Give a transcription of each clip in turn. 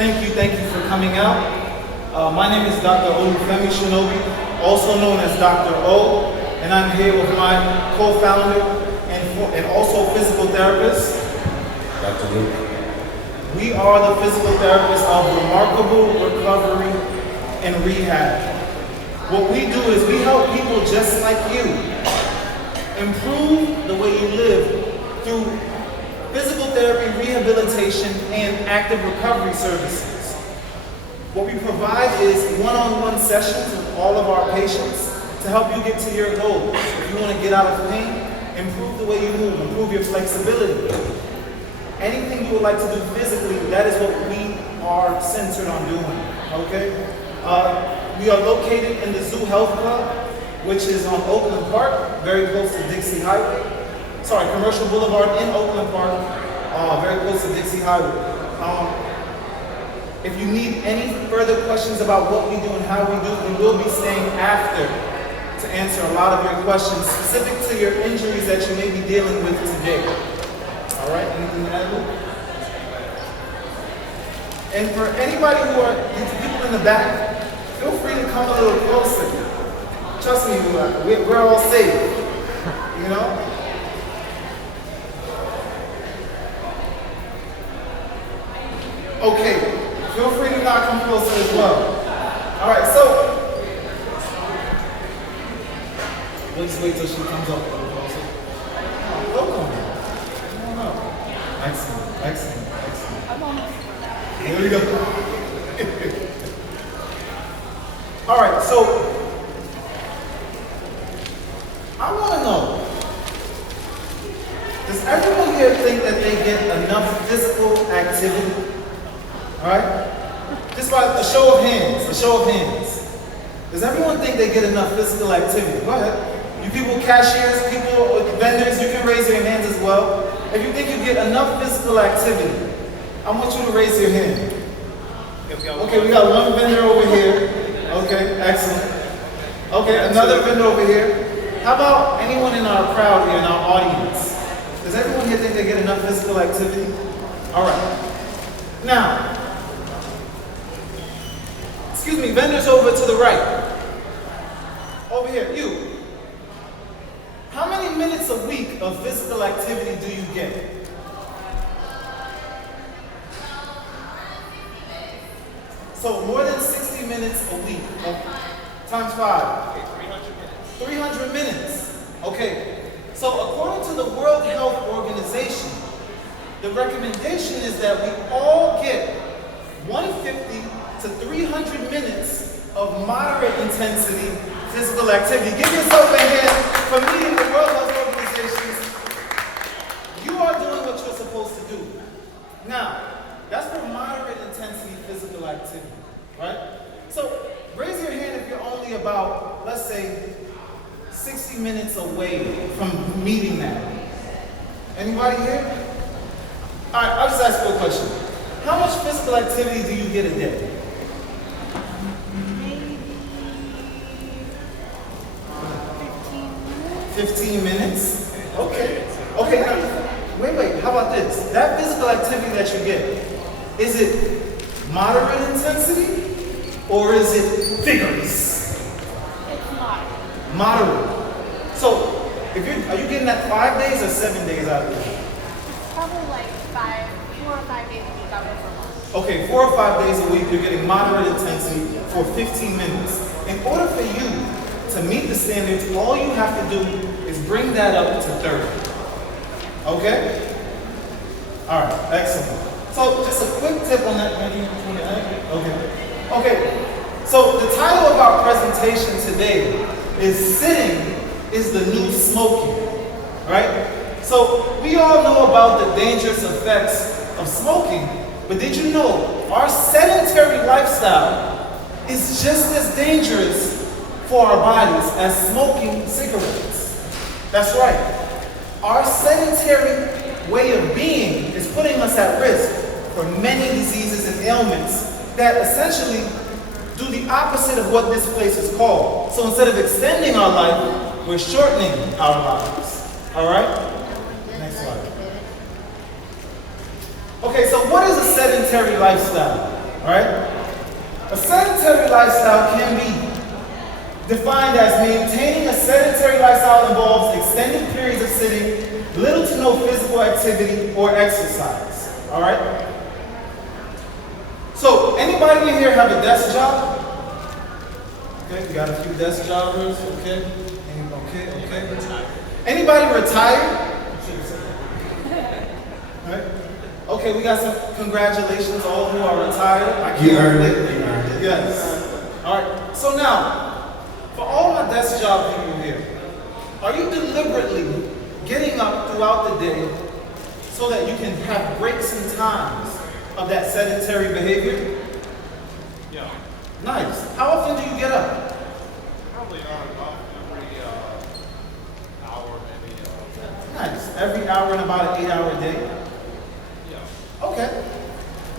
Thank you for coming out. My name is Dr. Olufemi Shinobi, also known as Dr. O, and I'm here with my co-founder and also physical therapist, Dr. Luke. We are the physical therapists of Remarkable Recovery and Rehab. What we do is we help people just like you improve the way you live through physical therapy, rehabilitation, and active recovery services. What we provide is one-on-one sessions with all of our patients to help you get to your goals. If you want to get out of pain, improve the way you move, improve your flexibility. Anything you would like to do physically, that is what we are centered on doing, okay? We are located in the Zoo Health Club, which is on Oakland Park, very close to Dixie Highway. Commercial Boulevard in Oakland Park, very close to Dixie Highway. If you need any further questions about what we do and how we do, we will be staying after to answer a lot of your questions specific to your injuries that you may be dealing with today. All right, anything to add, Luke? And for anybody who are people in the back, feel free to come a little closer. Trust me, we're all safe, you know? Okay, feel free to not come closer as well. All right, so we'll just wait till she comes up a little closer. Welcome. Come on up. Excellent. Here we go. All right, so I want to know, does everyone here think that they get enough physical activity? All right? Just by a show of hands, Does everyone think they get enough physical activity? Go ahead. You people, cashiers, people, vendors, you can raise your hands as well. If you think you get enough physical activity, I want you to raise your hand. Okay, we got one vendor over here. Okay, excellent. Okay, another vendor over here. How about anyone in our crowd here, in our audience? Does everyone here think they get enough physical activity? All right. Now, excuse me, vendors over to the right. Over here, you. How many minutes a week of physical activity do you get? So more than 60 minutes a week, times 5. 300 minutes. Okay, so according to the World Health Organization, the recommendation is that we all get 150 to 300 minutes of moderate intensity physical activity. Give yourself a hand for meeting the World Health Organization. You are doing what you're supposed to do. Now, that's for moderate intensity physical activity, right? So raise your hand if you're only about, let's say, 60 minutes away from meeting that. Anybody here? All right, I'll just ask you a question. How much physical activity do you get a day? Maybe 15 minutes? Okay. Okay, now, wait, how about this? That physical activity that you get, is it moderate intensity or is it vigorous? it's moderate. Moderate. So, are you getting that 5 days or 7 days out of it? It's probably like 4 or 5 days a week out of a month. Okay, 4 or 5 days a week, you're getting moderate intensity for 15 minutes. In order for you to meet the standards, all you have to do is bring that up to 30. Okay? All right, excellent. So just a quick tip on that. Okay. So the title of our presentation today is Sitting is the New Smoking, right? So we all know about the dangerous effects of smoking, but did you know our sedentary lifestyle is just as dangerous for our bodies as smoking cigarettes? That's right. Our sedentary way of being is putting us at risk for many diseases and ailments that essentially do the opposite of what this place is called. So instead of extending our life, we're shortening our lives. All right? Next slide. Okay, so what is a sedentary lifestyle? All right? A sedentary lifestyle can be defined as maintaining a sedentary lifestyle involves extended periods of sitting, little to no physical activity or exercise. All right? So, anybody in here have a desk job? Okay, we got a few desk jobbers. Okay, okay. Anybody retired? Right? Okay, we got some congratulations, all who are retired. I can't earn it. Yes. All right. So now, for all my desk job people here, are you deliberately getting up throughout the day so that you can have breaks and times of that sedentary behavior? Yeah. Nice. How often do you get up? Probably about every hour, maybe. Nice. Every hour in about an 8-hour day? Yeah. Okay.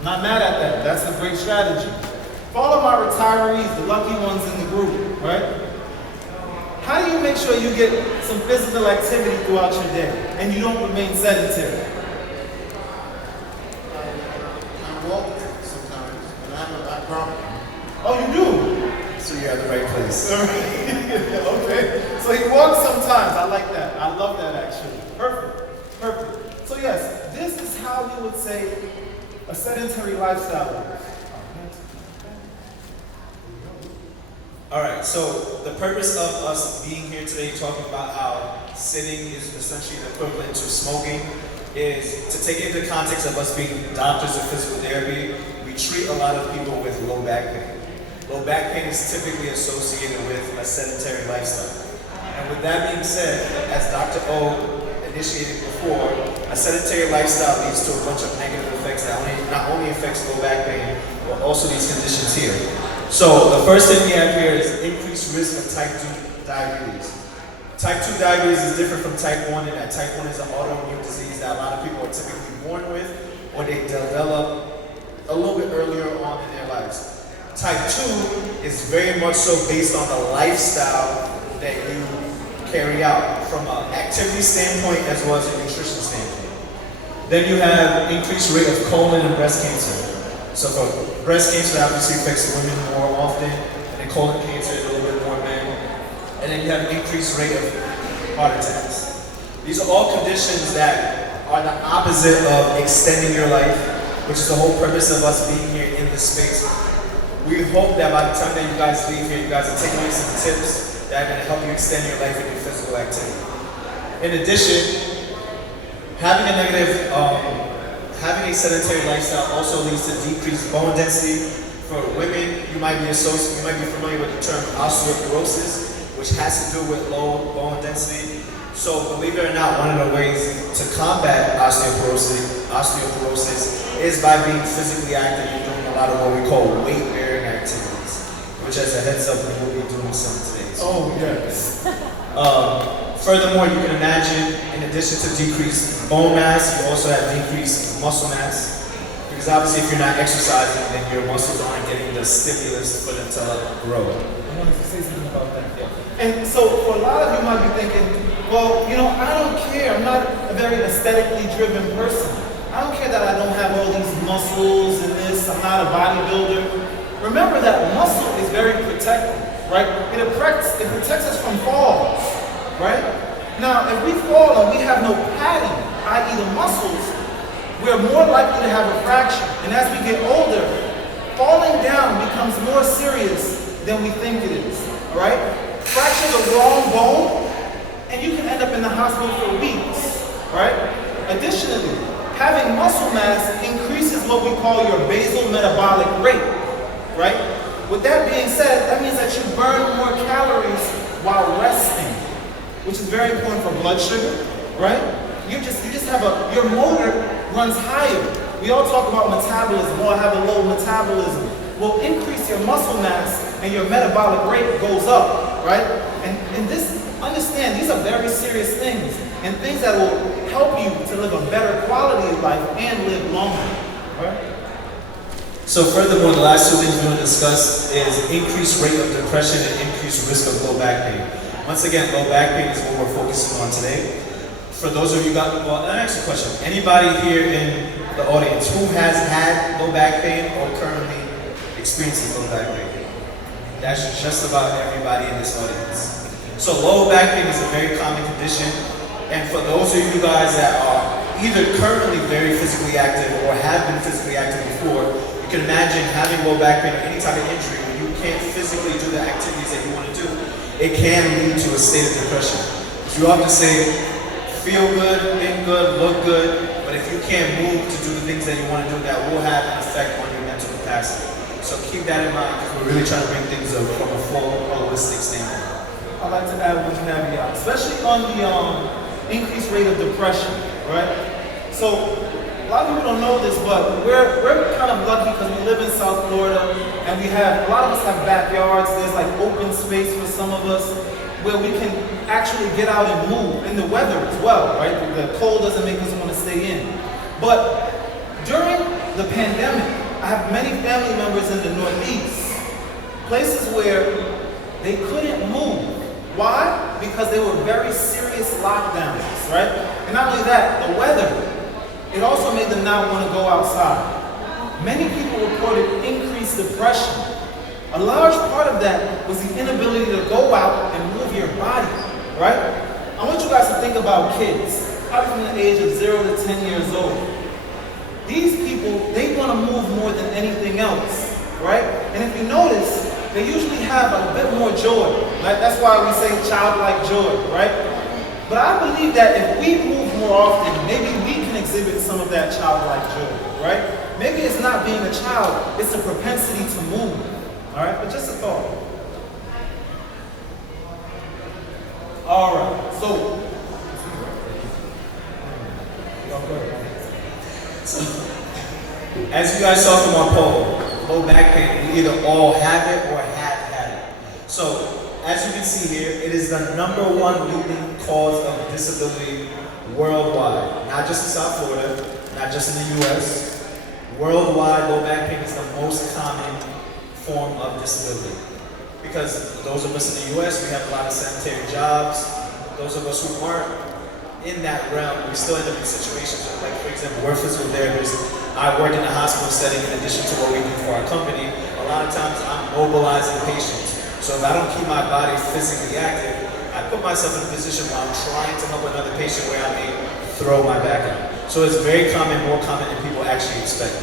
Not mad at that. That's a great strategy. For all of my retirees, the lucky ones in the group, right? How do you make sure you get some physical activity throughout your day and you don't remain sedentary? I walk sometimes, but I have a back problem. Oh, you do? So you're at the right place. Okay. So he walks sometimes. I like that. I love that actually. Perfect. Perfect. So yes, this is how you would say a sedentary lifestyle is. All right, so the purpose of us being here today talking about how sitting is essentially the equivalent to smoking is to take into context of us being doctors of physical therapy. We treat a lot of people with low back pain. Low back pain is typically associated with a sedentary lifestyle. And with that being said, as Dr. O initiated before, a sedentary lifestyle leads to a bunch of negative effects that not only affects low back pain, but also these conditions here. So the first thing we have here is increased risk of type 2 diabetes. Type 2 diabetes is different from type 1 in that type 1 is an autoimmune disease that a lot of people are typically born with or they develop a little bit earlier on in their lives. Type 2 is very much so based on the lifestyle that you carry out from an activity standpoint as well as a nutrition standpoint. Then you have increased rate of colon and breast cancer. So for breast cancer, that obviously affects women more often, and then colon cancer a little bit more men. And then you have increased rate of heart attacks. These are all conditions that are the opposite of extending your life, which is the whole purpose of us being here in this space. We hope that by the time that you guys leave here, you guys are taking away some tips that are going to help you extend your life and your physical activity. In addition, having a sedentary lifestyle also leads to decreased bone density. For women, you might be familiar with the term osteoporosis, which has to do with low bone density. So believe it or not, one of the ways to combat osteoporosis is by being physically active and doing a lot of what we call weight-bearing activities, which as a heads up, we will be doing some today. Oh, yes. Furthermore, you can imagine, in addition to decreased bone mass, you also have decreased muscle mass. Because obviously, if you're not exercising, then your muscles aren't getting the stimulus for them to grow. I wanted to say something about that. Yeah. And so, for a lot of you might be thinking, well, you know, I don't care. I'm not a very aesthetically driven person. I don't care that I don't have all these muscles and this. I'm not a bodybuilder. Remember that muscle is very protective, right? It protects us from falls. Right? Now, if we fall and we have no padding, i.e. the muscles, we're more likely to have a fracture. And as we get older, falling down becomes more serious than we think it is. Right? Fracture the wrong bone, and you can end up in the hospital for weeks. Right? Additionally, having muscle mass increases what we call your basal metabolic rate. Right? With that being said, that means that you burn more calories while resting, which is very important for blood sugar, right? You just have your motor runs higher. We all talk about metabolism. Oh, I have a low metabolism. Well, increase your muscle mass and your metabolic rate goes up, right? And this, understand, these are very serious things and things that will help you to live a better quality of life and live longer, right? So furthermore, the last two things we're going to discuss is increased rate of depression and increased risk of low back pain. Once again, low back pain is what we're focusing on today. For those of you well, let me ask you a question. Anybody here in the audience who has had low back pain or currently experiences low back pain. That's just about everybody in this audience. So low back pain is a very common condition, and for those of you guys that are either currently very physically active or have been physically active before, you can imagine having low back pain or any type of injury when you can't physically do the activities that you want to do. It can lead to a state of depression. You often say, feel good, think good, look good, but if you can't move to do the things that you want to do, that will have an effect on your mental capacity. So keep that in mind because we're really trying to bring things up from a full holistic standpoint. I'd like to add one caveat, especially on the increased rate of depression, right? So a lot of people don't know this, but we're kind of lucky because we live in South Florida and a lot of us have backyards. There's like open space for some of us where we can actually get out and move, and the weather as well, right? The cold doesn't make us want to stay in. But during the pandemic, I have many family members in the Northeast, places where they couldn't move. Why? Because they were very serious lockdowns, right? And not only that, the weather, it also made them not want to go outside. Many people reported increased depression. A large part of that was the inability to go out and move your body, right? I want you guys to think about kids, probably from the age of 0 to 10 years old. These people, they want to move more than anything else, right? And if you notice, they usually have a bit more joy, right? That's why we say childlike joy, right? But I believe that if we move more often, maybe we can exhibit some of that childlike joy, right? Maybe it's not being a child, it's a propensity to move, all right? But just a thought. All right, so as you guys saw from our poll, low back pain, we either all have it or have had it. So, as you can see here, it is the #1 leading cause of disability worldwide. Not just in South Florida, not just in the US. Worldwide, low back pain is the most common form of disability. Because those of us in the US, we have a lot of sedentary jobs. Those of us who aren't in that realm, we still end up in situations where, like, for example, we're physical therapists. I work in a hospital setting in addition to what we do for our company. A lot of times I'm mobilizing patients. So if I don't keep my body physically active, I put myself in a position where I'm trying to help another patient where I may throw my back out. So it's very common, more common than people actually expect.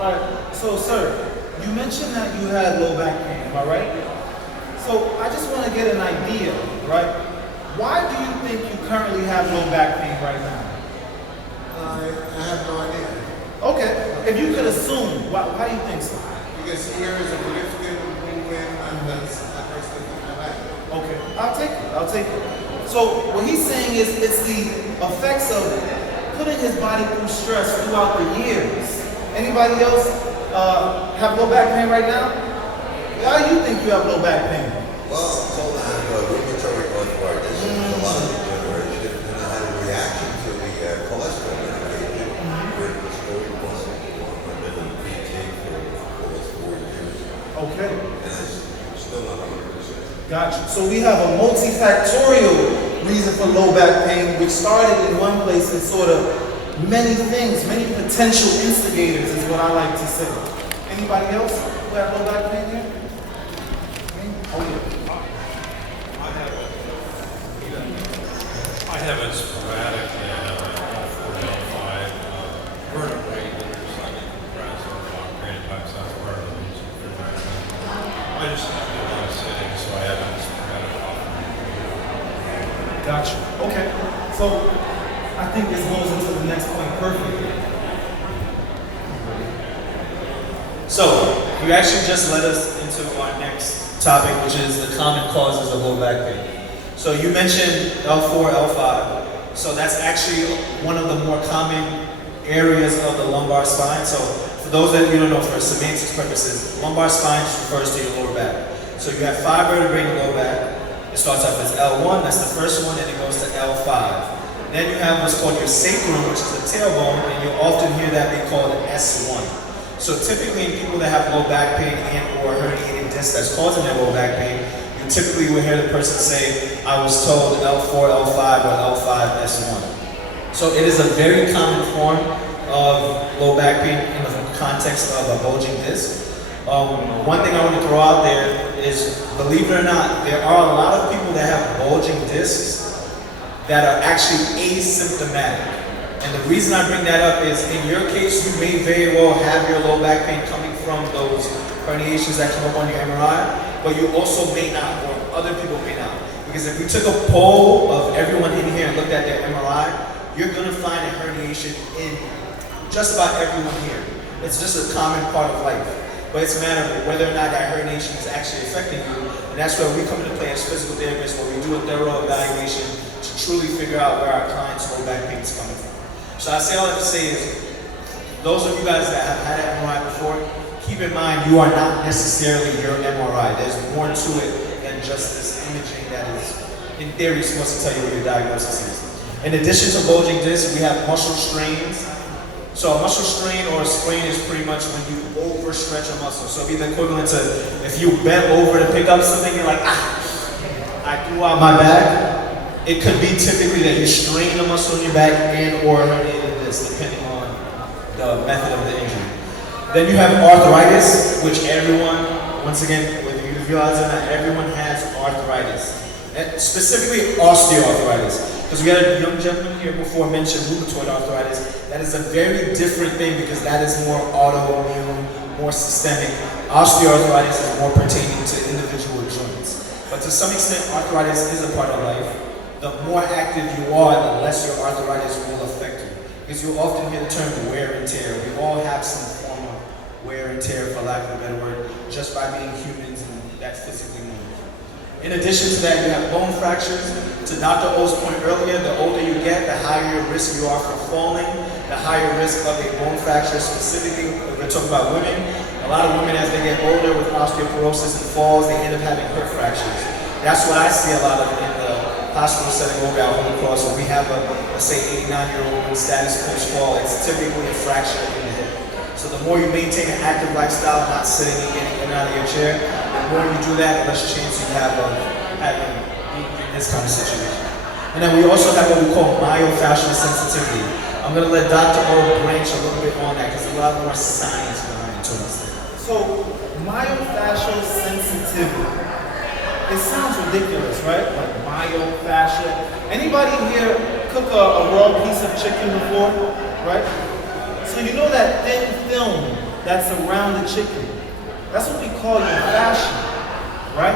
all right, so sir, you mentioned that you had low back pain, am I right? So I just want to get an idea, right? Why do you think you currently have low back pain right now? I have no idea. Okay, if you could assume, why do you think so? Because here is a lifting, moving, and that's the first thing I like. Okay, I'll take it. So what he's saying is it's the effects of putting his body through stress throughout the years. Anybody else have low back pain right now? Why do you think you have low back pain? Well, I'm told I have rheumatoid arthritis and a lot of degeneration, and I had a reaction to the cholesterol medication, where it was very possible. I've been in PT for almost 4 years, Okay, and I'm still not 100%. gotcha. So we have a multifactorial reason for low back pain, which started in one place and sort of many things, many potential instigators is what I like to say. Anybody else who have low back pain here? Oh yeah. I have it sporadic L4, L5 vertebrae that are slightly compressed or granted by South part of the reason for that. I just have to do a lot of sitting, so I have it sporadic often. Gotcha. Okay. So I think this goes into the next point perfectly. So, you actually just led us into our next topic, which is the common causes of low back pain. So you mentioned L4, L5. So that's actually one of the more common areas of the lumbar spine. So for those that you don't know, for semantics purposes, lumbar spine just refers to your lower back. So you have 5 vertebrae in the lower back. It starts off as L1, that's the first one, and it goes to L5. Then you have what's called your sacrum, which is the tailbone, and you'll often hear that being called S1. So typically in people that have low back pain and or herniated disc that's causing their low back pain, you typically will hear the person say, I was told L4, L5, or L5, S1. So it is a very common form of low back pain in the context of a bulging disc. One thing I want to throw out there is, believe it or not, there are a lot of people that have bulging discs that are actually asymptomatic. And the reason I bring that up is, in your case, you may very well have your low back pain coming from those herniations that come up on your MRI, but you also may not, or other people may not. Because if we took a poll of everyone in here and looked at their MRI, you're going to find a herniation in just about everyone here. It's just a common part of life. But it's a matter of whether or not that herniation is actually affecting you. And that's where we come into play as physical therapists, where we do a thorough evaluation to truly figure out where our client's low back pain is coming from. So I say all I have to say is, those of you guys that have had an MRI before, keep in mind you are not necessarily your MRI. There's more to it than just this imaging that is, in theory, supposed to tell you what your diagnosis is. In addition to bulging discs, we have muscle strains. So a muscle strain or a sprain is pretty much when you overstretch a muscle. So it'd be the equivalent to if you bent over to pick up something, you're like, I threw out my back. It could be typically that you strain a muscle in your back and or herniated disc, depending on the method of the injury. Then you have arthritis, which everyone, once again, whether you realize it or not, everyone has arthritis. And specifically osteoarthritis. Because we had a young gentleman here before mentioned rheumatoid arthritis. That is a very different thing because that is more autoimmune, more systemic. Osteoarthritis is more pertaining to individual joints. But to some extent, arthritis is a part of life. The more active you are, the less your arthritis will affect you. Because you'll often hear the term wear and tear. We all have some form of wear and tear, for lack of a better word, just by being humans and that physically move. In addition to that, you have bone fractures. To Dr. O's point earlier, the older you get, the higher risk you are for falling, the higher risk of a bone fracture. Specifically, if we're talking about women, a lot of women as they get older with osteoporosis and falls, they end up having hip fractures. That's what I see a lot of in the hospital setting over at Holy Cross. When we have a, let's say, 89-year-old woman status post-fall, it's typically a fracture in the hip. So the more you maintain an active lifestyle, not sitting and getting in and out of your chair, the more you do that, the less chance you have of having this kind of situation. And then we also have what we call myofascial sensitivity. I'm going to let Dr. O branch a little bit on that because there's a lot more science behind it to us. So, myofascial sensitivity. It sounds ridiculous, right? Like myofascia. Anybody here cook a raw piece of chicken before, right? So you know that thin film that's around the chicken. That's what we call your fascia, right?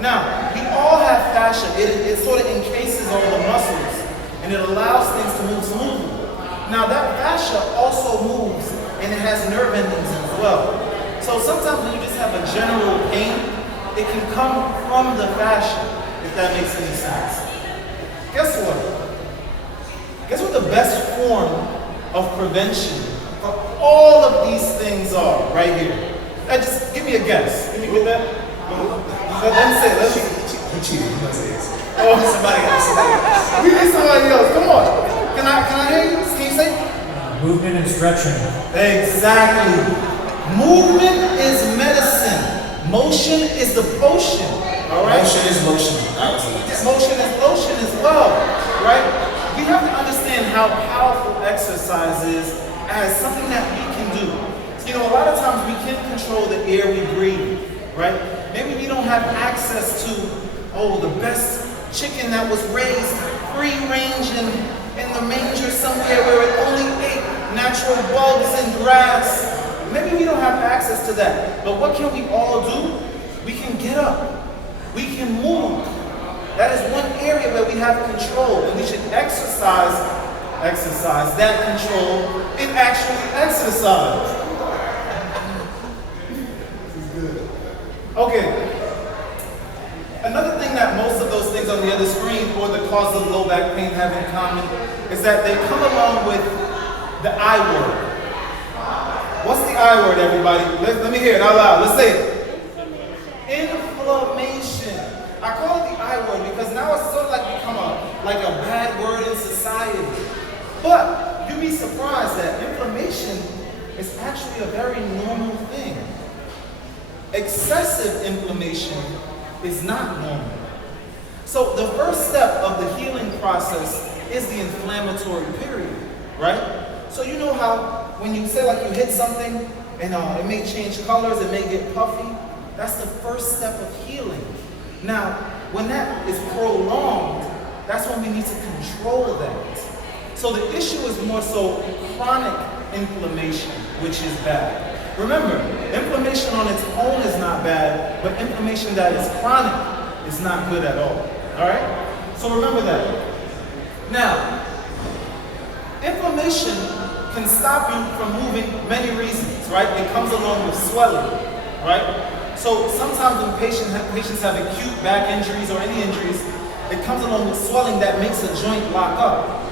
Now, we all have fascia. It sort of encases all the muscles, and it allows things to move smoothly. Now, that fascia also moves, and it has nerve endings as well. So sometimes when you just have a general pain, it can come from the fascia, if that makes any sense. Guess what? Guess what the best form of prevention for all of these things are right here? Just give me a guess. Can you get that? Let me say it. He cheated. He must say this. Oh, somebody else. We need somebody else. Come on. Can I hear you? Can you say it? Movement and stretching. Exactly. Movement is medicine. Motion is the potion. All right? Motion is lotion. Motion is lotion as well. Right? We have to understand how powerful exercise is as something that we can do. You know, a lot of times we can control the air we breathe, right? Maybe we don't have access to, the best chicken that was raised free range in the manger somewhere where it only ate natural bugs and grass. Maybe we don't have access to that. But what can we all do? We can get up. We can move. That is one area where we have control, and we should exercise that control and actually exercise. Okay. Another thing that most of those things on the other screen or the cause of low back pain have in common is that they come along with the I word. What's the I word, everybody? Let me hear it out loud. Let's say it. Inflammation. I call it the I word because now it's sort of like become a bad word in society. But you'd be surprised that inflammation is actually a very normal thing. Excessive inflammation is not normal. So the first step of the healing process is the inflammatory period, right? So you know how when you say like you hit something and it may change colors, it may get puffy, that's the first step of healing. Now, when that is prolonged, that's when we need to control that. So the issue is more so chronic inflammation, which is bad. Remember, inflammation on its own is not bad, but inflammation that is chronic is not good at all. All right? So remember that. Now, inflammation can stop you from moving many reasons, right? It comes along with swelling, right? So sometimes when patients have acute back injuries or any injuries, it comes along with swelling that makes a joint lock up.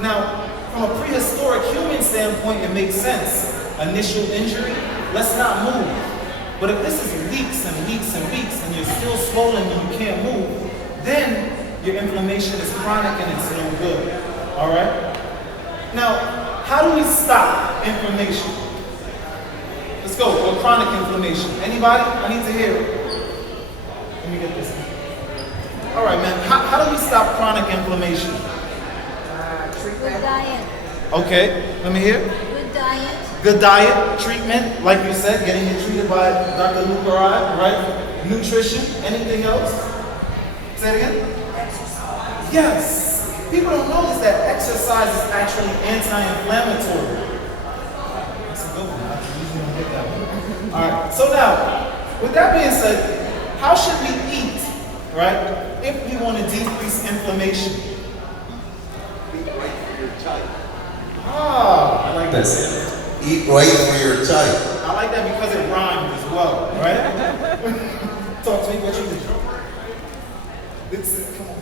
Now, from a prehistoric human standpoint, it makes sense. Initial injury, let's not move. But if this is weeks and weeks and weeks and you're still swollen and you can't move, then your inflammation is chronic and it's no good. All right? Now, how do we stop inflammation? Let's go. Or chronic inflammation. Anybody? I need to hear it. Let me get this. All right, man. How do we stop chronic inflammation? Good diet. Okay. Let me hear. Good diet. Good diet, treatment, like you said, getting it treated by Dr. Lucarai, right? Nutrition. Anything else? Say it again. Exercise. Yes. People don't notice that exercise is actually anti-inflammatory. That's a good one. I usually don't get that one. All right. So now, with that being said, how should we eat, right, if we want to decrease inflammation? Eat right for your type. Ah, I like that. Eat right for your type. I like that because it rhymed as well, right? Talk to me. What you do? Come on.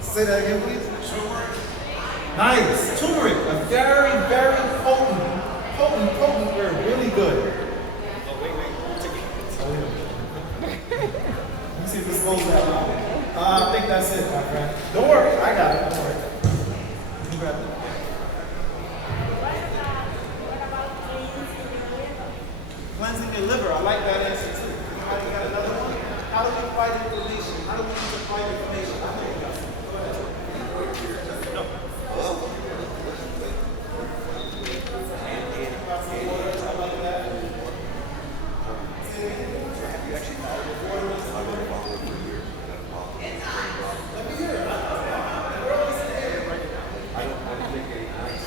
Say that again, please. Turmeric. Nice. Turmeric, a very, very potent herb. Really good. Oh, wait. Let me see if this goes that long. I think that's it, my friend. Don't worry. I got it. Don't worry. You grab it. Cleansing your liver. I like that answer too. You got another one? How do we fight inflammation? How do we use to fight inflammation? I know you got some. Go ahead. No. I like that. Have you actually followed it? Let me hear it. We're always in here. I don't want to take any nice.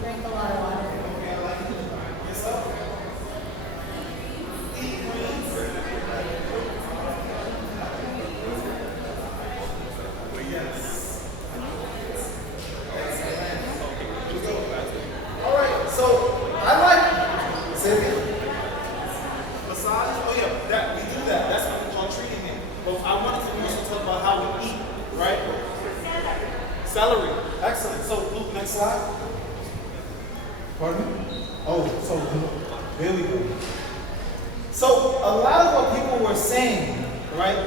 Drink a lot of water. All right, so I like, say it again. Massage, oh yeah, that, we do that. That's what we call treating it. But I wanted to also talk about how we eat, right? Celery. Excellent. So, Luke, next slide. Pardon me? Oh, so there we go. So a lot of what people were saying, right?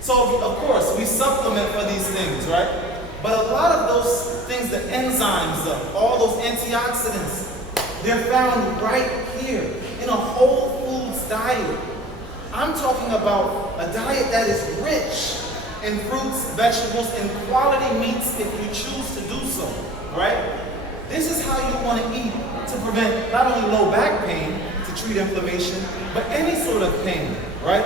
So of course we supplement for these things, right? But a lot of those things, the enzymes, all those antioxidants, they're found right here in a whole foods diet. I'm talking about a diet that is rich in fruits, vegetables, and quality meats if you choose to do so, right? This is how you want to eat to prevent not only low back pain, to treat inflammation, but any sort of pain, right?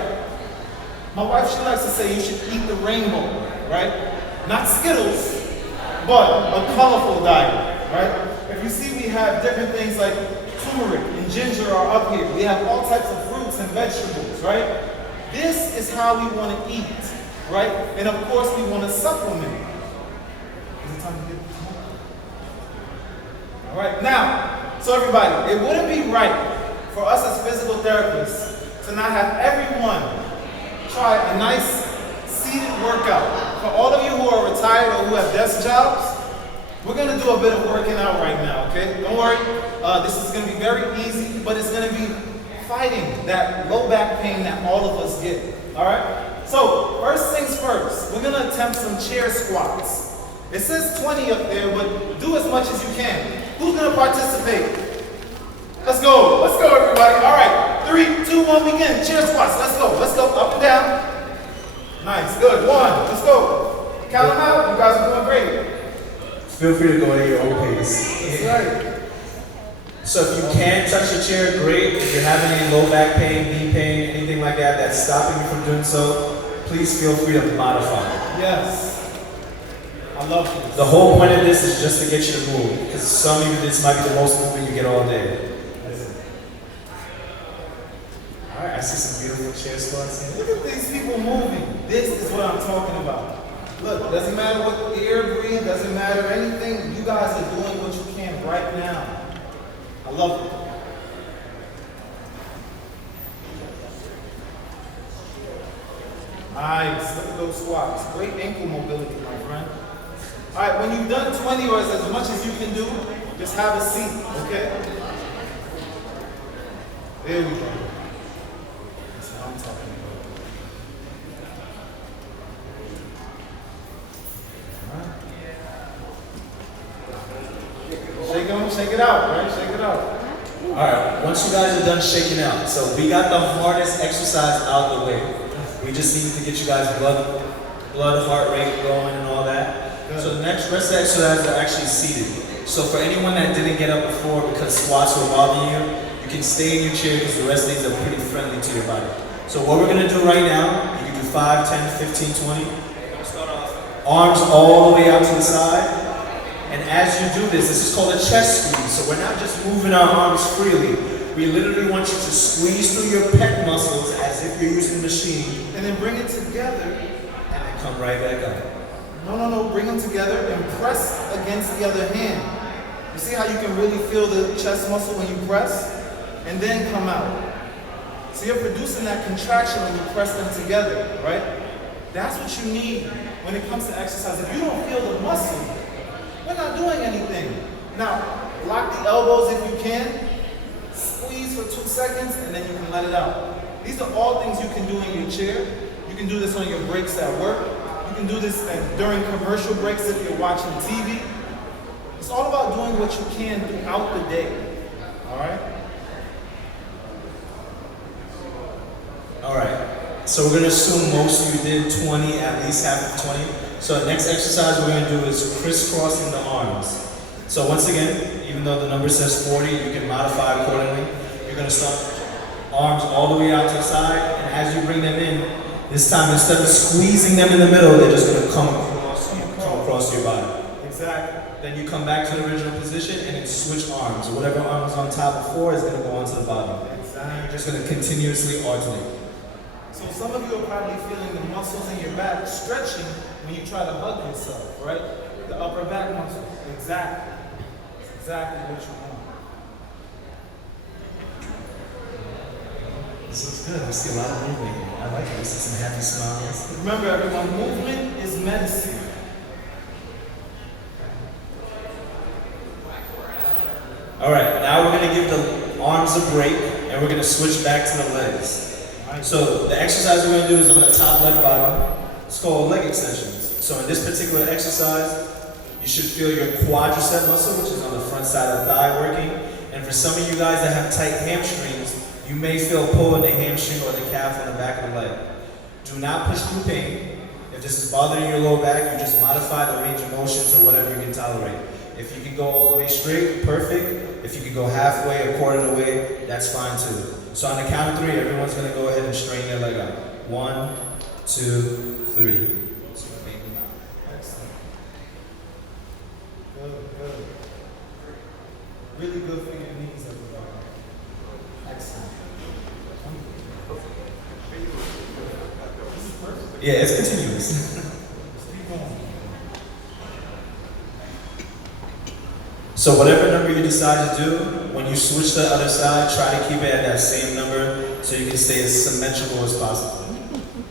My wife, she likes to say you should eat the rainbow, right? Not Skittles, but a colorful diet, right? If you see, we have different things like turmeric and ginger are up here. We have all types of fruits and vegetables, right? This is how we want to eat, right? And of course, we want to supplement. it time to get all right, now, so everybody, it wouldn't be right for us as physical therapists to not have everyone try a nice seated workout. For all of you who are retired or who have desk jobs, we're going to do a bit of working out right now, okay? Don't worry, this is going to be very easy, but it's going to be fighting that low back pain that all of us get, all right? So, first things first, we're going to attempt some chair squats. It says 20 up there, but do as much as you can. Who's going to participate? Let's go, everybody. All right, 3, 2, 1, begin. Chair squats, let's go, up and down. Nice, good, 1, let's go. Count them out, you guys are doing great. Feel free to go at your own pace. That's right. So if you can touch your chair, great. If you're having any low back pain, knee pain, anything like that that's stopping you from doing so, please feel free to modify. Yes. I love this. The whole point of this is just to get you to move, because some of you, this might be the most movement you get all day. All right, I see some beautiful chair squats here. Look at these people moving. This is what I'm talking about. Look, doesn't matter what air breathe, doesn't matter anything. You guys are doing what you can right now. I love it. Nice. Look at those squats. Great ankle mobility, my friend. All right, when you've done 20 or as much as you can do, just have a seat, okay? There we go. That's what I'm talking about. Shake them, shake it out, right? Shake it out. All right, once you guys are done shaking out, so we got the hardest exercise out of the way. We just need to get you guys blood heart rate going and all that. So the rest of the exercises are actually seated. So for anyone that didn't get up before because squats were bothering you, you can stay in your chair because the rest of these are pretty friendly to your body. So what we're gonna do right now, you can do 5, 10, 15, 20. We're gonna start off arms all the way out to the side. And as you do this is called a chest squeeze. So we're not just moving our arms freely. We literally want you to squeeze through your pec muscles as if you're using a machine. And then bring it together. And then come right back up. No, bring them together and press against the other hand. You see how you can really feel the chest muscle when you press? And then come out. So you're producing that contraction when you press them together, right? That's what you need when it comes to exercise. If you don't feel the muscle, we're not doing anything. Now, lock the elbows if you can. Squeeze for 2 seconds and then you can let it out. These are all things you can do in your chair. You can do this on your breaks at work. You can do this during commercial breaks if you're watching TV. It's all about doing what you can throughout the day. All right? All right. So we're going to assume most of you did 20, at least half of 20. So the next exercise we're going to do is crisscrossing the arms. So once again, even though the number says 40, you can modify accordingly. You're going to start arms all the way out to the side, and as you bring them in, this time instead of squeezing them in the middle, they're just going to come across your body. Exactly. Then you come back to the original position and then switch arms. Whatever arm was on top before is going to go onto the bottom. Exactly. You're just going to continuously alternate. So some of you are probably feeling the muscles in your back stretching when you try to hug yourself, right? The upper back muscles. Exactly. That's exactly what you want. This looks good. I see a lot of movement here. I like it. I see some happy smiles. Remember everyone, movement is medicine. All right, now we're going to give the arms a break and we're going to switch back to the legs. So the exercise we're going to do is on the top left bottom. It's called leg extensions. So in this particular exercise, you should feel your quadricep muscle, which is on the front side of the thigh working. And for some of you guys that have tight hamstrings, you may feel pull in the hamstring or the calf on the back of the leg. Do not push through pain. If this is bothering your lower back, you just modify the range of motion to whatever you can tolerate. If you can go all the way straight, perfect. If you can go halfway, a quarter of the way, that's fine too. So on the count of 3, everyone's going to go ahead and straighten their leg out. 1, 2, 3. Excellent. Good. Really good for your knees, everybody. Excellent. This is perfect. Yeah, it's continuous. Let's keep going. So whatever number you decide to do, when you switch to the other side, try to keep it at that same number so you can stay as symmetrical as possible.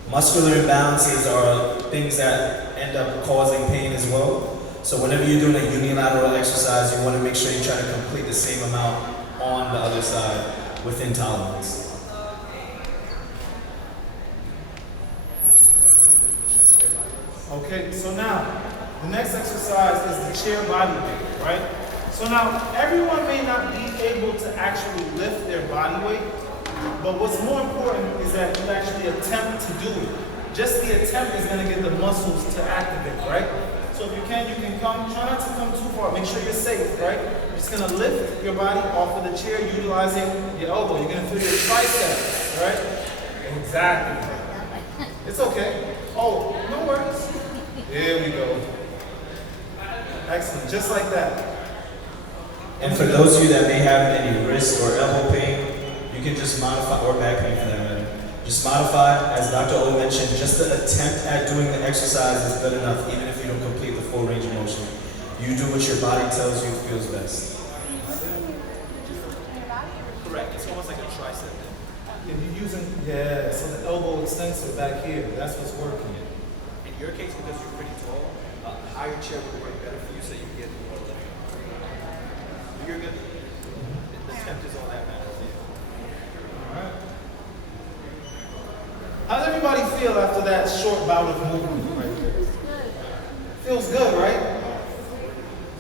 Muscular imbalances are things that end up causing pain as well. So whenever you're doing a unilateral exercise, you want to make sure you try to complete the same amount on the other side within tolerance. Okay, so now, the next exercise is the chair body weight, right? So now, everyone may not be able to actually lift their body weight, but what's more important is that you actually attempt to do it. Just the attempt is going to get the muscles to activate, right? So if you can come, try not to come too far, make sure you're safe, right? You're just going to lift your body off of the chair utilizing your elbow. You're going to feel your triceps, right? Exactly. It's okay. Oh, no worries. There we go. Excellent, just like that. And for those of you that may have any wrist or elbow pain, you can just modify, or back pain for that matter, just modify, as Dr. O mentioned, just the attempt at doing the exercise is good enough, even if you don't complete the full range of motion. You do what your body tells you feels best. Correct, it's almost like a tricep. If you're using, yeah, so the elbow extensor back here, that's what's working. In your case, because you're pretty tall, a higher chair would work better for you so you get more lift. You're good. The attempt is all that matters. Alright. How does everybody feel after that short bout of movement right there? Feels good, right?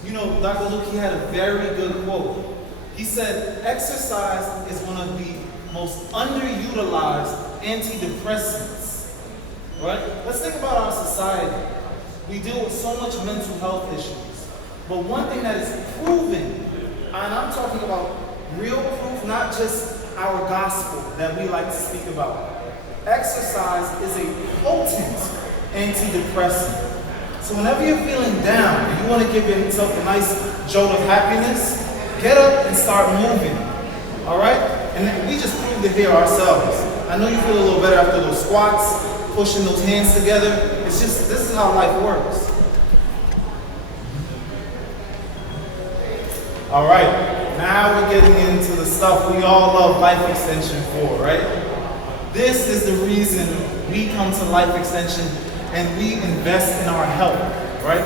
You know, Dr. Luke, he had a very good quote. He said, exercise is one of the most underutilized antidepressants. Right? Let's think about our society. We deal with so much mental health issues. But one thing that is proven, and I'm talking about real proof, not just our gospel that we like to speak about. Exercise is a potent antidepressant. So whenever you're feeling down and you want to give yourself a nice jolt of happiness, get up and start moving. All right? And we just proved it here ourselves. I know you feel a little better after those squats, pushing those hands together. It's just, this is how life works. All right, now we're getting into the stuff we all love life extension for, right? This is the reason we come to life extension and we invest in our health, right?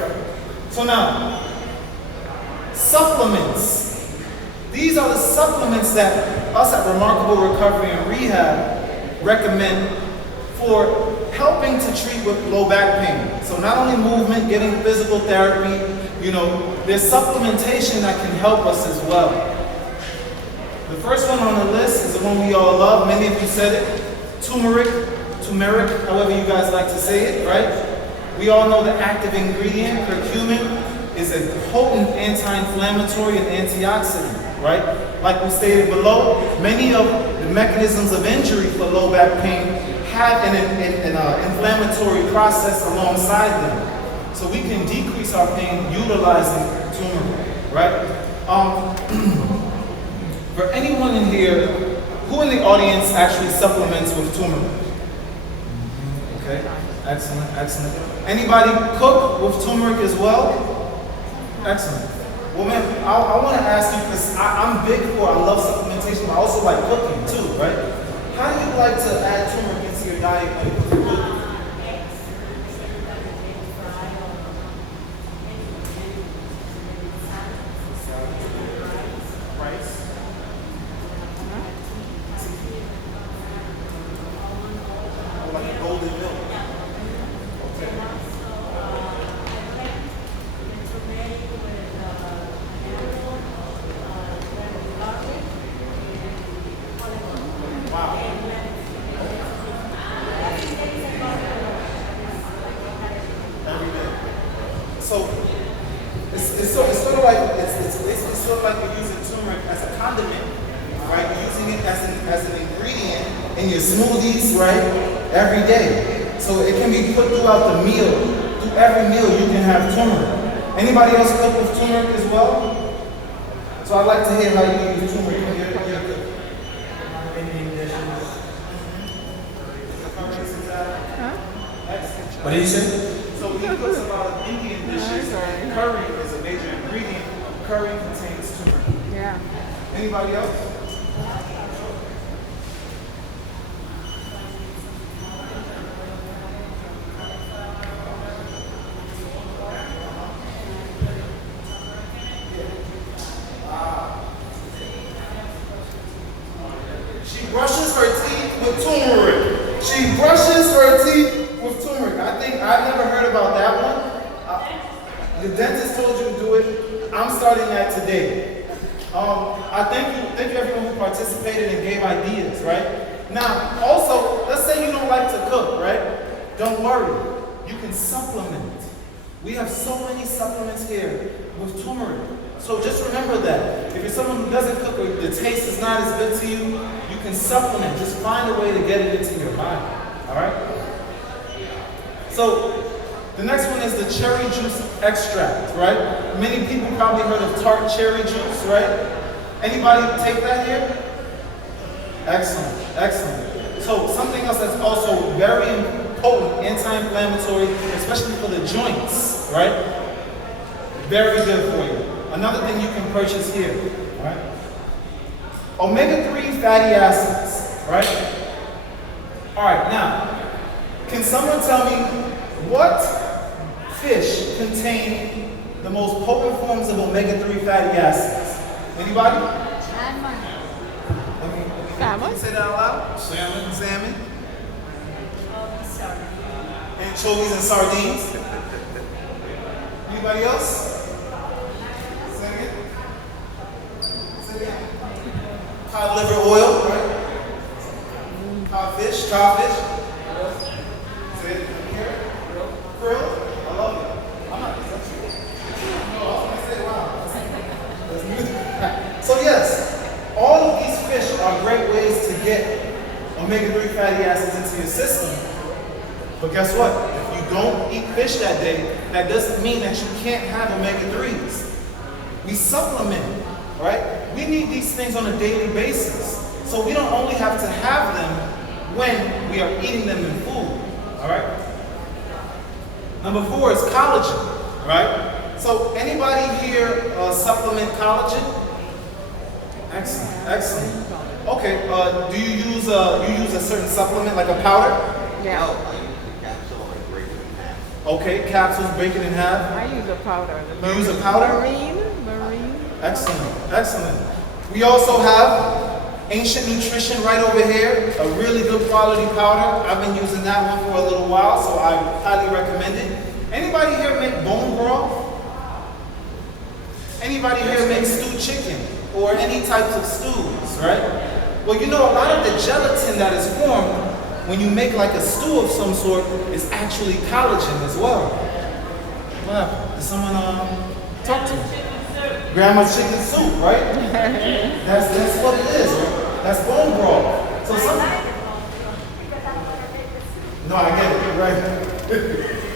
So now, supplements. These are the supplements that us at Remarkable Recovery and Rehab recommend for helping to treat with low back pain. So not only movement, getting physical therapy, you know, there's supplementation that can help us as well. The first one on the list is the one we all love. Many of you said it. Turmeric, however you guys like to say it, right? We all know the active ingredient, curcumin, is a potent anti-inflammatory and antioxidant, right? Like we stated below, many of the mechanisms of injury for low back pain have an inflammatory process alongside them. So we can decrease our pain utilizing turmeric, right? For anyone in here, who in the audience actually supplements with turmeric? Okay, excellent, excellent. Anybody cook with turmeric as well? Excellent. Well, man, I want to ask you, because I'm big for, I love supplementation, but I also like cooking too, right? How do you like to add turmeric into your diet when you cook? So it's sort of like you're using turmeric as a condiment, right? You're using it as an ingredient in your smoothies, right? Every day. So it can be put throughout the meal. Through every meal you can have turmeric. Anybody else cook with turmeric as well? So I'd like to hear how you use turmeric in your cooking. What did you say? So he puts a lot of Indian dishes, and curry is a major ingredient. curry contains turmeric. Yeah. Anybody else? She brushes her teeth with turmeric. She brushes her teeth with turmeric. I think I've never heard about that one. The dentist told you to do it. I'm starting that today. I thank you everyone who participated and gave ideas, right? Now, also, let's say you don't like to cook, right? Don't worry. You can supplement. We have so many supplements here with turmeric. So just remember that. If you're someone who doesn't cook or the taste is not as good to you, you can supplement. Just find a way to get it into your body. All right? So the next one is the cherry juice extract, right? Many people probably heard of tart cherry juice, right? Anybody take that here? Excellent, excellent. So something else that's also very potent, anti-inflammatory, especially for the joints, right? Very good for you. Another thing you can purchase here, right? Omega-3 fatty acids, right? All right, now, can someone tell me what fish contain the most potent forms of omega-3 fatty acids? Anybody? Salmon. Salmon? Say that out loud. Salmon. Salmon. Anchovies and sardines. Anybody else? Say it again. Say it again. Cod liver oil, right? Codfish. Say it here. Krill. I love it. I'm not. No, I was gonna say wow. That's new. So yes, all of these fish are great ways to get omega-3 fatty acids into your system. But guess what? If you don't eat fish that day, that doesn't mean that you can't have omega-3s. We supplement, right? We need these things on a daily basis. So we don't only have to have them when we are eating them in food, all right? Number 4 is collagen, right? So anybody here supplement collagen? Excellent, excellent. Okay, do you use a certain supplement like a powder? Yeah. Okay, capsules, break it in half. I use a powder. You use a powder? Marine. Excellent, excellent. We also have Ancient Nutrition right over here, a really good quality powder. I've been using that one for a little while, so I highly recommend it. Anybody here make bone broth? Anybody here make stewed chicken or any types of stews, right? Well, you know, a lot of the gelatin that is formed when you make like a stew of some sort is actually collagen as well. What happened? Did someone talk to me? Grandma's chicken soup, right? That's what it is. Right? That's bone broth. So no, I get it, right?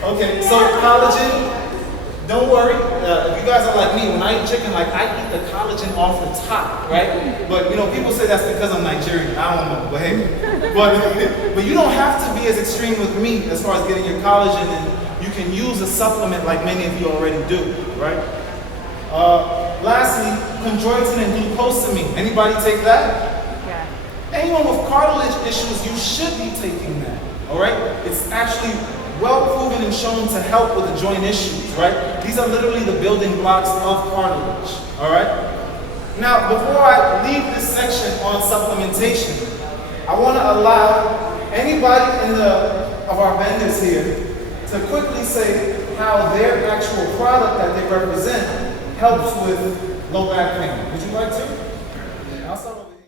Okay, so collagen, don't worry. If you guys are like me, when I eat chicken, like I eat the collagen off the top, right? But you know, people say that's because I'm Nigerian. I don't know, but hey, but you don't have to be as extreme with me as far as getting your collagen, and you can use a supplement like many of you already do, right? Lastly, chondroitin and glucosamine. Anybody take that? Yeah. Anyone with cartilage issues, you should be taking that. All right? It's actually well proven and shown to help with the joint issues, right? These are literally the building blocks of cartilage. All right? Now, before I leave this section on supplementation, I want to allow anybody of our vendors here to quickly say how their actual product that they represent helps with low back pain. Would you like to? I'll start over here.